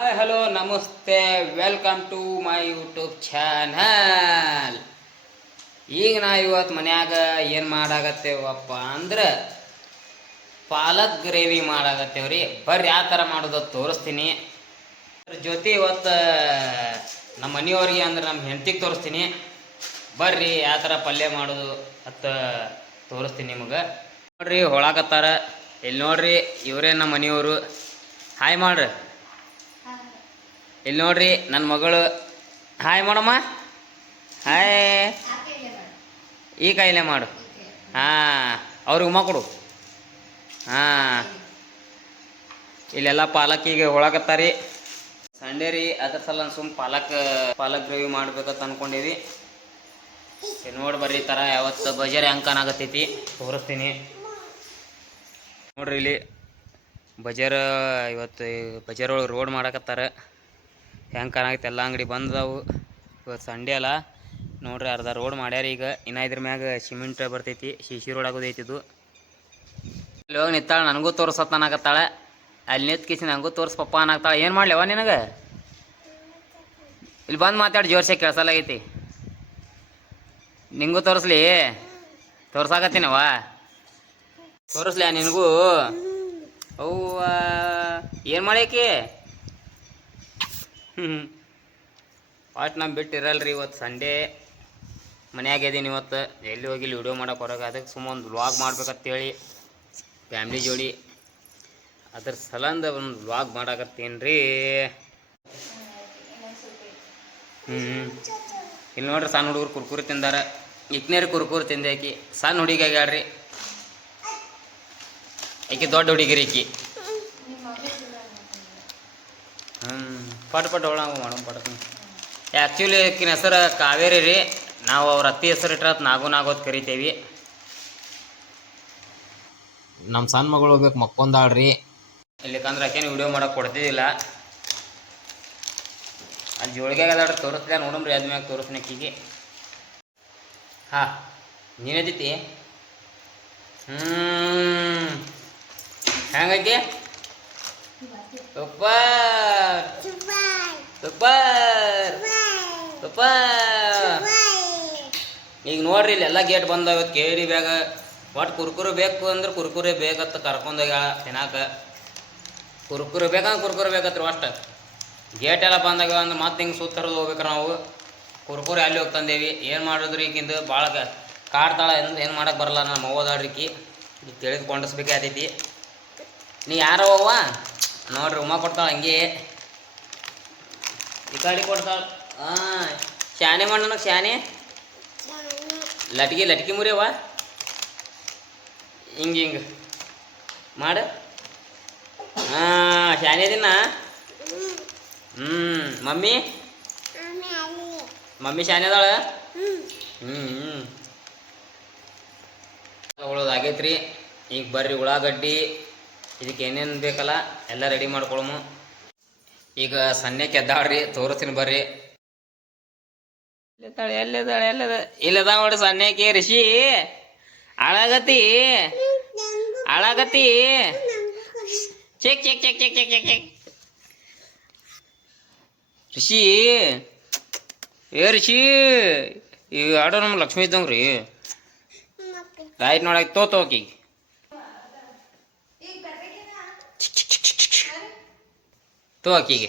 Hi hello ನಮಸ್ತೆ, welcome to my YouTube channel. ಈಗ ನಾ ಇವತ್ತು ಮನ್ಯಾಗ ಏನು ಮಾಡಾಕತ್ತೇವಪ್ಪ ಅಂದ್ರೆ ಪಾಲಕ್ ಗ್ರೇವಿ ಮಾಡಾಕತ್ತೇವ್ರಿ. ಬರ್ರಿ ಯಾವ ಥರ ಮಾಡೋದು ತೋರಿಸ್ತೀನಿ. ಅದ್ರ ಜೊತೆ ಇವತ್ತು ನಮ್ಮ ಮನೆಯವ್ರಿಗೆ ಅಂದ್ರೆ ನಮ್ಮ ಹೆಂಡತಿಗೆ ತೋರಿಸ್ತೀನಿ. ಬರ್ರಿ ಯಾವ ಥರ ಪಲ್ಯ ಮಾಡೋದು ಅಂತ ತೋರಿಸ್ತೀನಿ ನಿಮಗೆ. ನೋಡ್ರಿ ಹೊಳಾಕತ್ತಾರ, ಇಲ್ಲಿ ನೋಡ್ರಿ ಇವರೇ ನಮ್ಮ ಮನೆಯವರು. ಹಾಯ್ ಮಾಡ್ರಿ. ಇಲ್ಲಿ ನೋಡ್ರಿ ನನ್ನ ಮಗಳು. ಹಾಯ್ ಮಾಡಮ್ಮ. ಹಾಯ್. ಈ ಕೈಲೇ ಮಾಡು. ಹಾಂ, ಅವ್ರಿಗೆ ಉಮ್ಮ ಕೊಡು. ಹಾಂ, ಇಲ್ಲೆಲ್ಲ ಪಾಲಕ್ಕಿಗೆ ಹೊಳಕತ್ತಾರಿ. ಸಂಡೇ ರೀ, ಅದ್ರ ಸಲ ಸುಮ್ಮ ಪಾಲಕ್ ಗ್ರೇವಿ ಮಾಡ್ಬೇಕಂತ ಅಂದ್ಕೊಂಡೀವಿ. ನೋಡಿ ಬರ್ರಿ ಥರ ಯಾವತ್ತು ಬಜಾರಿ ಅಂಕನಾಗತ್ತೈತಿ ತೋರಿಸ್ತೀನಿ. ನೋಡ್ರಿ ಇಲ್ಲಿ ಇವತ್ತು ಬಜಾರ್ ಒಳಗೆ ರೋಡ್ ಮಾಡಕತ್ತಾರ. ಹೆಂಗೆ ಕಾಣಾಗತ್ತೆ, ಎಲ್ಲ ಅಂಗಡಿ ಬಂದವು. ಇವತ್ತು ಸಂಡೇ ಅಲ್ಲ ನೋಡ್ರಿ, ಅರ್ಧ ರೋಡ್ ಮಾಡ್ಯಾರ. ಈಗ ಇನ್ನು ಇದ್ರ ಮ್ಯಾಗ ಸಿಮೆಂಟ್ ಬರ್ತೈತಿ, ಶಿಶಿ ರೋಡ್ ಆಗೋದೈತಿದು. ಅಲ್ಲಿ ಹೋಗಿ ನಿತ್ತಾಳೆ, ನನಗೂ ತೋರ್ಸತ್ತ ಅನ್ನಾಗತ್ತಾಳೆ. ಅಲ್ಲಿ ನಿಂತ್ಕಿಸಿ ನನಗೂ ತೋರ್ಸ್ ಪಪ್ಪ ಅನ್ನಾಗ್ತಾಳೆ. ಏನು ಮಾಡ್ಲಿವ ನಿನಗೆ? ಇಲ್ಲಿ ಬಂದು ಮಾತಾಡಿ, ಜೋರ್ಸೆ ಕೇಳ್ಸಲಾಗೈತಿ. ನಿಂಗೂ ತೋರಿಸ್ಲಿ? ತೋರ್ಸಾಕತ್ತೀನವ, ತೋರಿಸ್ಲಿ ನಿನಗೂ? ಅವ್ವ ಏನು ಮಾಡ್ಯಾಕಿ? ಫಾಸ್ಟ್ ನಾವು ಬಿಟ್ಟಿರಲ್ರಿ. ಇವತ್ತು ಸಂಡೇ ಮನ್ಯಾಗ ಇದೀನಿ. ಇವತ್ತು ಎಲ್ಲಿ ಹೋಗಿ ವಿಡಿಯೋ ಮಾಡೋಕೆ ಹೊರಗೆ, ಅದಕ್ಕೆ ಸುಮ್ಮ ಒಂದು ವ್ಲಾಗ್ ಮಾಡ್ಬೇಕಂತೇಳಿ ಫ್ಯಾಮ್ಲಿ ಜೋಡಿ ಅದ್ರ ಸಲಂದ ಒಂದು ವ್ಲಾಗ್ ಮಾಡಾಕತ್ತೀನಿ ರೀ. ಇಲ್ಲಿ ನೋಡ್ರಿ, ಸಣ್ಣ ಹುಡುಗರು ಕುರ್ಕುರಿ ತಿಂದಾರ. ಇಕ್ನೇರಿ ಕುರ್ಕುರಿ ತಿಂದೆ ಆಕಿ. ಸಣ್ಣ ಹುಡುಗಿ ಆಗ್ಯಾಳ್ರಿ, ಆಕಿ ದೊಡ್ಡ ಹುಡುಗಿರಿ ಆಕಿ. ಪಟ್ ಒಳಗೆ ಮಾಡೋಣ ಪಟ್. ಆ್ಯಕ್ಚುಲಿ ಆಕಿನ ಹೆಸರು ಕಾವೇರಿ ರೀ. ನಾವು ಅವ್ರ ಅತ್ತಿ ಹೆಸರು ಇಟ್ರತ್ ನಾಗೋತ್ ಕರಿತೇವಿ. ನಮ್ಮ ಸಣ್ಣ ಮಗಳು ಹೋಗ್ಬೇಕು ಮಕ್ಕೊಂದಾಳ್ರಿ. ಇಲ್ಲಿಕಂದ್ರೆ ಆಕೇನು ವಿಡಿಯೋ ಮಾಡೋಕೆ ಕೊಡ್ತಿದ್ದಿಲ್ಲ. ಅಲ್ಲಿ ಜೋಳಿಗೆಗೆ ಅದಾಡ್ರಿ, ತೋರಿಸ್ತಿಲ್ಲ ನೋಡಮ್ರಿ. ಅದ್ಮ್ಯಾಗ ತೋರಿಸ್ತೀನಿ ಆಕಿಗೆ. ಹಾಂ, ನೀನೇದೈತಿ? ಹೆಂಗಾಕಿ? Super super super. ಈಗ ನೋಡ್ರಿ, ಇಲ್ಲೆಲ್ಲ ಗೇಟ್ ಬಂದಾವ. ಇವತ್ತು ಕೇಳಿ ಬ್ಯಾಗ ಒಟ್ಟು ಕುರ್ಕುರಿ ಬೇಕು ಅಂದ್ರೆ ಕುರ್ಕುರಿ ಬೇಕತ್ತ ಕರ್ಕೊಂಡೋಗ ತಿನ್ನಾಕ. ಕುರ್ಕುರಿ ಬೇಕತ್ರಿ. ಅಷ್ಟು ಗೇಟ್ ಎಲ್ಲ ಬಂದಾಗ್ಯಾವ ಅಂದ್ರೆ ಮತ್ತೆ ಹಿಂಗೆ ಸುತ್ತರದು ಹೋಗ್ಬೇಕ್ರಿ ನಾವು. ಕುರ್ಕುರಿ ಅಲ್ಲಿ ಹೋಗಿ ತಂದೇವಿ. ಏನು ಮಾಡಿದ್ರಿ ಈಗಿಂದು ಭಾಳ ಕಾಡ್ತಾಳ. ಏನು ಮಾಡಕ್ಕೆ ಬರಲ್ಲ. ನಮ್ಮ ಅವ್ವದಾಡ್ರಿಕಿ ಈಗ ತಿಳಿದುಕೊಂಡಿಸ್ಬೇಕೇ ಆತೈತಿ. ನೀ ಯಾರೋ ಅವ್ವ ನೋಡ್ರಿ, ಉಮ್ಮ ಕೊಡ್ತಾಳೆ ಹಂಗೆ. ಈ ಕಡೆ ಕೊಡ್ತಾಳೆ. ಹಾಂ, ಶಾನೆ ಮಾಡಿ ನನಗೆ ಶಾನೆ. ಲಟ್ಕಿ ಮುರಿಯವ ಹಿಂಗೆ ಮಾಡು. ಹಾಂ, ಶಾನೆ ದಿನ. ಮಮ್ಮಿ ಶಾನೆ ಅದಾಳ. ಉಳೋದಾಗೈತ್ರಿ. ಈಗ ಬರ್ರಿ, ಉಳ್ಳಾಗಡ್ಡಿ ಇದಕ್ಕೆ ಏನೇನು ಬೇಕಲ್ಲ ಎಲ್ಲ ರೆಡಿ ಮಾಡ್ಕೊಳಮು. ಈಗ ಸಣ್ಣಕ್ಕೆ ಎದ್ದಾಳ್ರಿ, ತೋರಿಸ್ತೀನಿ ಬರ್ರಿ. ಇಲ್ಲದ ನೋಡಿ ಸಣ್ಣಕ್ಕೆ. ರಿಷಿ ಹಾಳಾಗತ್ತಿ check check check check check check check. Rishi Rishi ಈ ಆಡೋ ನಮ್ಮ ಲಕ್ಷ್ಮೀ ಇದ್ದಂಗ್ರಿ. ರೈಟ್ ನೋಡಕ್ಕೆ ತೋಕಿ ಆಕಿಗೆ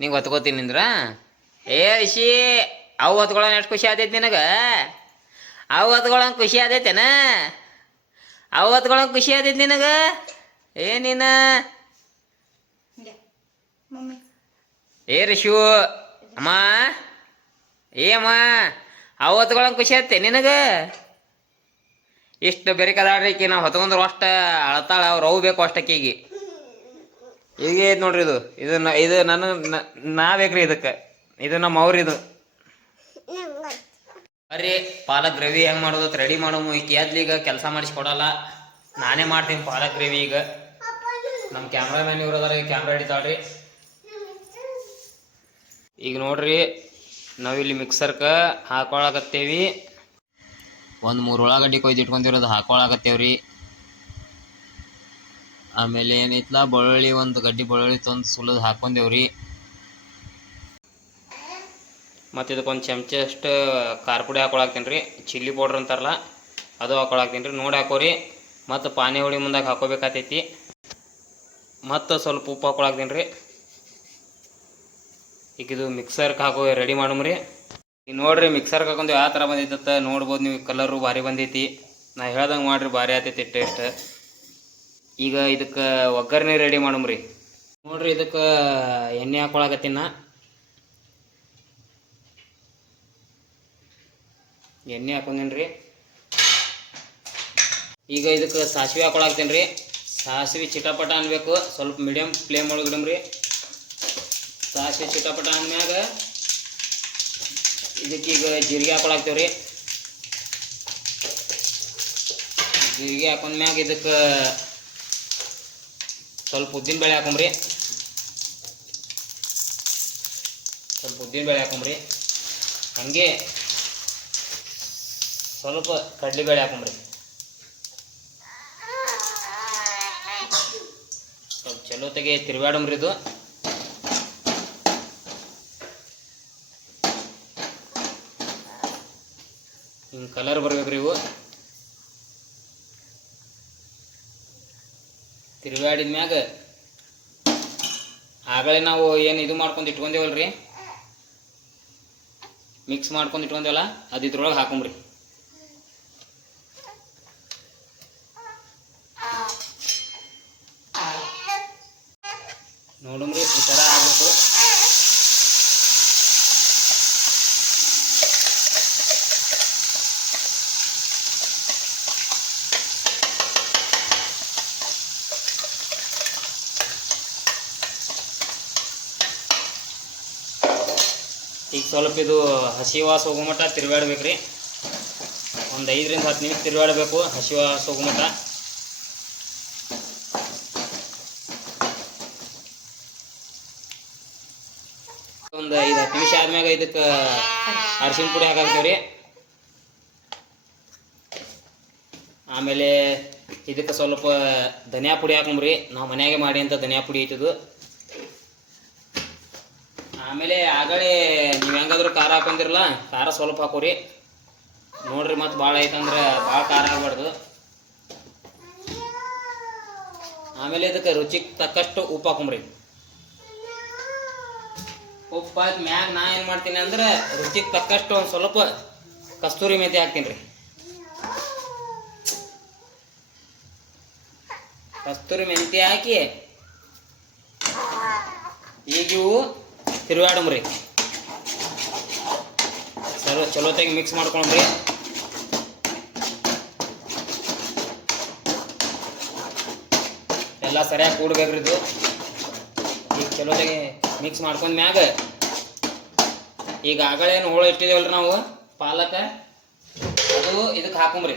ನಿಂಗೆ ಹೊತ್ಕೋತೀನಿ ನಿಂದ್ರ. ರಿಷಿ ಅವು ಹೊತ್ಕೊಳ್ಳೋಣ ಎಷ್ಟು ಖುಷಿ ಆತೈತಿ ನಿನಗೆ? ಅವು ಹೊತ್ಕೊಳ್ಳೋಂಗೆ ಖುಷಿ ಆತೈತೇನ? ಅವು ಹೊತ್ಕೊಳ್ಳೋಂಗೆ ಖುಷಿ ಆತೈತಿ ನಿನಗೆ? ನೀನ ರಿಷು ಅಮ್ಮ ಅಮ್ಮ ಅವು ಹೊತ್ಕೊಳ್ಳೋಂಗೆ ಖುಷಿ ಆಯ್ತೆ ನಿನಗೆ? ಇಷ್ಟು ಬೆರಿಕದಾಡ್ರಿ ಈಕಿ. ನಾವು ಹೊತ್ಕೊಂಡ್ರು ಅಷ್ಟು ಅಳ್ತಾಳೆ. ಅವ್ರು ಅವು ಬೇಕು ಅಷ್ಟಕ್ಕೀಗಿ. ಈಗ ಐತೆ ನೋಡ್ರಿ, ಇದು ನಾ ಬೇಕ್ರಿ ಇದಕ್ಕೆ. ಇದು ನಮ್ಮ ಅವ್ರಿದು. ಬರ್ರಿ, ಪಾಲಕ್ ಗ್ರೇವಿ ಹೆಂಗೆ ಮಾಡೋದು ರೆಡಿ ಮಾಡೋಮು. ಈಗ ಎದ್ಲೀಗ ಕೆಲಸ ಮಾಡಿಸ್ಕೊಡಲ್ಲ, ನಾನೇ ಮಾಡ್ತೀನಿ ಪಾಲಕ್ ಗ್ರೇವಿ. ಈಗ ನಮ್ಮ ಕ್ಯಾಮ್ರಾಮ್ಯಾನ್ ಇವ್ರು ಅದಾರ, ಕ್ಯಾಮ್ರಾ ಹಿಡಿತಾಳ್ರಿ. ಈಗ ನೋಡ್ರಿ, ನಾವಿಲ್ಲಿ ಮಿಕ್ಸರ್ಗೆ ಹಾಕೊಳಕತ್ತೇವಿ. ಒಂದು 3 ಉಳ್ಳಾಗಡ್ಡಿ ಕೊಯ್ದು ಇಟ್ಕೊಂಡಿರೋದು ಹಾಕೊಳಕತ್ತೇವ್ರಿ. ಆಮೇಲೆ ಏನೈತ್ಲ ಬೆಳ್ಳುಳ್ಳಿ ಒಂದು ಗಡ್ಡಿ ಬೆಳ್ಳುಳ್ಳಿ ತಂದು ಸುಲಿದು ಹಾಕೊಂಡೇವ್ರಿ. ಮತ್ತು ಇದಕ್ಕೊಂದು ಚಮಚಷ್ಟು ಖಾರ ಪುಡಿ ಹಾಕೊಳಾಕ್ತೀನಿ ರೀ. ಚಿಲ್ಲಿ ಪೌಡ್ರ್ ಅಂತಾರಲ್ಲ ಅದು ಹಾಕೊಳಾಕ್ತೀನಿ ರೀ. ನೋಡಿ ಹಾಕೋರಿ. ಮತ್ತು ಪಾನಿ ಹುಳಿ ಮುಂದಾಗ ಹಾಕೋಬೇಕಾಗ್ತೈತಿ. ಮತ್ತು ಸ್ವಲ್ಪ ಉಪ್ಪು ಹಾಕೊಳಾಕ್ತೀನಿ ರೀ. ಈಗ ಇದು ಮಿಕ್ಸರ್ಗೆ ಹಾಕೋ ರೆಡಿ ಮಾಡಮ್ರಿ. ಈಗ ನೋಡಿರಿ ಮಿಕ್ಸರ್ಗೆ ಹಾಕೊಂಡು ಯಾವ ಥರ ಬಂದೈತೆ ನೋಡ್ಬೋದು ನೀವು. ಕಲರು ಭಾರಿ ಬಂದೈತಿ. ನಾ ಹೇಳ್ದಂಗೆ ಮಾಡಿರಿ ಭಾರಿ ಆಗ್ತೈತಿ ಟೇಸ್ಟ್. ಈಗ ಇದಕ್ಕೆ ಒಗ್ಗರಣೆ ರೆಡಿ ಮಾಡಮ್ರಿ. ನೋಡಿರಿ ಇದಕ್ಕೆ ಎಣ್ಣೆ ಹಾಕೊಳಕತ್ತೀನಿ ನಾ. ಎಣ್ಣೆ ಹಾಕೊಂಡೇನಿ ರೀ. ಈಗ ಇದಕ್ಕೆ ಸಾಸಿವೆ ಹಾಕೊಳಾಕ್ತೀನಿ ರೀ. ಸಾಸಿವೆ ಚಿಟಪಟ ಅನ್ಬೇಕು. ಸ್ವಲ್ಪ ಮೀಡಿಯಮ್ ಫ್ಲೇಮ್ ಒಳಗೆ ಇಡಮ್ರಿ. ಸಾಸಿವೆ ಚಿಟಪಟ ಅಂದ್ಮ್ಯಾಗ ಇದಕ್ಕೀಗ ಜೀರಿಗೆ ಹಾಕೊಳಾಕ್ತೇವೆ ರೀ. ಜೀರಿಗೆ ಹಾಕೊಂಡ್ಮ್ಯಾಗ ಇದಕ್ಕೆ ಸ್ವಲ್ಪ ಉದ್ದಿನಬೇಳೆ ಹಾಕೊಂಬ್ರಿ. ಹಾಗೆ ಸ್ವಲ್ಪ ಕಡಲೆಬೇಳೆ ಹಾಕೊಂಬ್ರಿ. ಸ್ವಲ್ಪ ಚಲೋತೆಗೆ ತಿರುಗಾಡಮ್ರಿ. ಇದು ಹಿಂಗೆ ಕಲರ್ ಬರ್ಬೇಕ್ರಿ. ಇವು ತಿರುಗಾಡಿದ ಮ್ಯಾಗ ಆಗಲೇ ನಾವು ಏನು ಇದು ಮಾಡ್ಕೊಂಡು ಇಟ್ಕೊಂಡೇವಲ್ರಿ, ಮಿಕ್ಸ್ ಮಾಡ್ಕೊಂಡು ಇಟ್ಕೊಂಡೇವಲ್ಲ, ಅದು ಇದ್ರೊಳಗೆ ಹಾಕೊಂಬ್ರಿ. ನೋಡಮ್ರಿ ಈ ಥರ ಆಗಬೇಕು. ಈಗ ಸ್ವಲ್ಪ ಇದು ಹಸಿ ವಾಸ ಹೋಗೋ ಮಟ್ಟ ತಿರುಗಾಡ್ಬೇಕ್ರಿ. ಒಂದು 5 ರಿಂದ 10 ನಿಮಿಷ ತಿರುಗಾಡಬೇಕು ಹಸಿ ವಾಸ ಹೋಗೋ ಮಟ್ಟ. ಒಂದು 5-10 ನಿಮಿಷ ಆದ್ಮ್ಯಾಗ ಇದಕ್ಕೆ ಅರಿಶಿನ ಪುಡಿ ಹಾಕಾಕ್ತೇವ್ರಿ. ಆಮೇಲೆ ಇದಕ್ಕೆ ಸ್ವಲ್ಪ ಧನಿಯಾ ಪುಡಿ ಹಾಕೊಂಬ್ರಿ. ನಾವು ಮನ್ಯಾಗೆ ಮಾಡಿ ಅಂತ ಧನಿಯಾ ಪುಡಿ ಐತದು. ಆಮೇಲೆ ಆಗಲೇ ನೀವು ಹೆಂಗಾದ್ರೂ ಖಾರ ಹಾಕೊಂಡಿರಲ್ಲ, ಖಾರ ಸ್ವಲ್ಪ ಹಾಕೋರಿ. ನೋಡ್ರಿ ಮತ್ತು ಭಾಳ ಐತಂದ್ರೆ ಭಾಳ ಖಾರ ಆಗಬಾರ್ದು. ಆಮೇಲೆ ಇದಕ್ಕೆ ರುಚಿಗೆ ತಕ್ಕಷ್ಟು ಉಪ್ಪು ಹಾಕೊಂಬ್ರಿ. ಉಪ್ಪು ಹಾಕಿ ಮ್ಯಾಗ ನಾ ಏನು ಮಾಡ್ತೀನಿ ಅಂದ್ರೆ ರುಚಿಗೆ ತಕ್ಕಷ್ಟು ಒಂದು ಸ್ವಲ್ಪ ಕಸ್ತೂರಿ ಮೆಂತ್ಯ ಹಾಕ್ತೀನಿ ರೀ. ಕಸ್ತೂರಿ ಮೆಂತ್ಯ ಹಾಕಿ ಈಗ ಇವು ತಿರುಗಾಡಮ್ರಿ. ಚಲೋತ್ತಾಗಿ ಮಿಕ್ಸ್ ಮಾಡ್ಕೊಂಡ್ರಿ. ಎಲ್ಲ ಸರಿಯಾಗಿ ಕೂಡ್ಬೇಕ್ರಿ ಇದು. ಈಗ ಚಲೋತ್ತಾಗಿ ಮಿಕ್ಸ್ ಮಾಡ್ಕೊಂಡ್ ಮ್ಯಾಗ ಈಗ ಆಗಳೇನು ಹೋಳು ಇಟ್ಟಿದೇವಲ್ರಿ ನಾವು ಪಾಲಕ, ಅದು ಇದಕ್ಕೆ ಹಾಕೊಂಬ್ರಿ.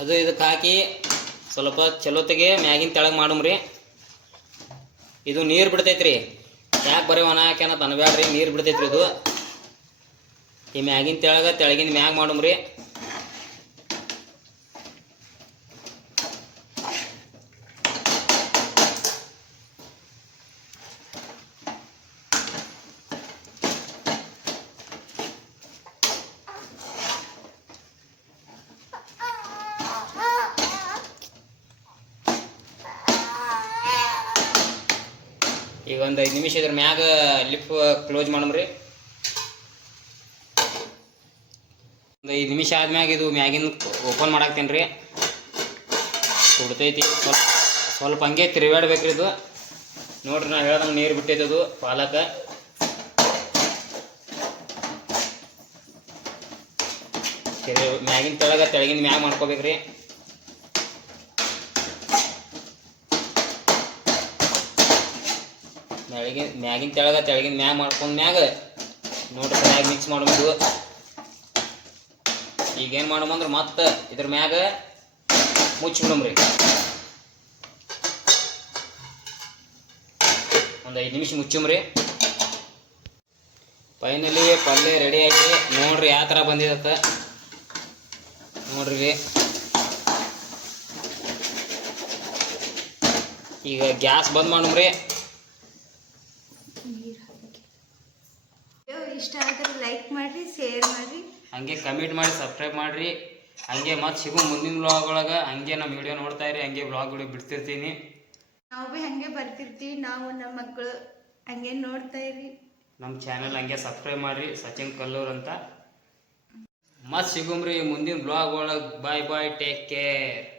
ಅದು ಇದಕ್ಕೆ ಹಾಕಿ ಸ್ವಲ್ಪ ಚಲೋತೆಗೆ ಮ್ಯಾಗಿನ ತೆಳಗೆ ಮಾಡಮ್ರಿ. ಇದು ನೀರು ಬಿಡ್ತೈತ್ರಿ. ಯಾಕೆ ಬರೀ ಒಣ ಹಾಕ್ಯಾನತ್ ಅನ್ಬ್ಯಾಡ್ರಿ, ನೀರು ಬಿಡ್ತೈತ್ರಿ ಇದು. ಈ ಮ್ಯಾಗಿನ ತೆಳಗಿನ ಮ್ಯಾಗ ಮಾಡಮ್ರಿ. ಈಗ ಒಂದು 5 ನಿಮಿಷ ಇದ್ರ ಮ್ಯಾಗ ಲಿಪ್ ಕ್ಲೋಸ್ ಮಾಡಮ್ರಿ. ಒಂದು 5 ನಿಮಿಷ ಆದ್ಮ್ಯಾಗ ಇದು ಮ್ಯಾಗಿನ ಓಪನ್ ಮಾಡಾಕ್ತೇನೆ ರೀ. ಸುಡ್ತೈತಿ, ಸ್ವಲ್ಪ ಹಂಗೆ ತಿರುಗಾಡ್ಬೇಕ್ರಿ ಇದು. ನೋಡ್ರಿ ನಾ ಹೇಳ್ದಂಗೆ ನೀರು ಬಿಟ್ಟೈತೆ ಅದು ಪಾಲಕ. ಮ್ಯಾಗಿನ ತೆಳಗಿನ ಮ್ಯಾಗ ಮಾಡ್ಕೋಬೇಕ್ರಿ. ಮ್ಯಾಗಿನ ತೆಳಗಿನ ಮ್ಯಾಗ ಮಾಡ್ಕೊಂಡ್ ಮ್ಯಾಗ ನೋಡ್ರಿ ಸರಿಯಾಗಿ ಮಿಕ್ಸ್ ಮಾಡೋದು. ಈಗೇನು ಮಾಡಮಂದ್ರೆ ಮತ್ತೆ ಇದ್ರ ಮ್ಯಾಗ ಮುಚ್ಚಿಬಿಡಮ್ರಿ. ಒಂದು 5 ನಿಮಿಷ ಮುಚ್ಚಮ್ರಿ. ಫೈನಲಿ ಪಲ್ಯ ರೆಡಿ ಆಗಿ ನೋಡ್ರಿ ಯಾವ ಥರ ಬಂದಿದತ್ತ ನೋಡ್ರಿ. ಈಗ ಗ್ಯಾಸ್ ಬಂದ್ ಮಾಡ್ರಿ. ಇಷ್ಟ ಆದರೆ ಲೈಕ್ ಮಾಡಿರಿ, ಶೇರ್ ಮಾಡಿರಿ, ಹಂಗೆ ಕಮೆಂಟ್ ಮಾಡಿ, ಸಬ್ಸ್ಕ್ರೈಬ್ ಮಾಡಿರಿ. ಹಂಗೆ ಮತ್ತೆ ಸಿಗು ಮುಂದಿನ ವ್ಲಾಗ್ ಒಳಗೆ. ಹಂಗೆ ನಮ್ಮ ವಿಡಿಯೋ ನೋಡ್ತಾ ಇರಿ, ಹಂಗೆ ವ್ಲಾಗ್ ವಿಡಿಯೋ ಬಿಡ್ತಿರ್ತೀನಿ. ನಾವು ಭೀ ಹಂಗೆ ಬರ್ತಿರ್ತೀವಿ, ನಾವು ನಮ್ಮ ಮಕ್ಕಳು ಹಂಗೆ ನೋಡ್ತಾ ಇರಿ. ನಮ್ಮ ಚಾನಲ್ ಹಂಗೆ ಸಬ್ಸ್ಕ್ರೈಬ್ ಮಾಡಿರಿ, ಸಚಿನ್ ಕಲ್ಲೂರ್ ಅಂತ. ಮತ್ತೆ ಸಿಗುಮ್ರಿ ಮುಂದಿನ ವ್ಲಾಗ್ ಒಳಗೆ. ಬಾಯ್ ಬಾಯ್, ಟೇಕ್ ಕೇರ್.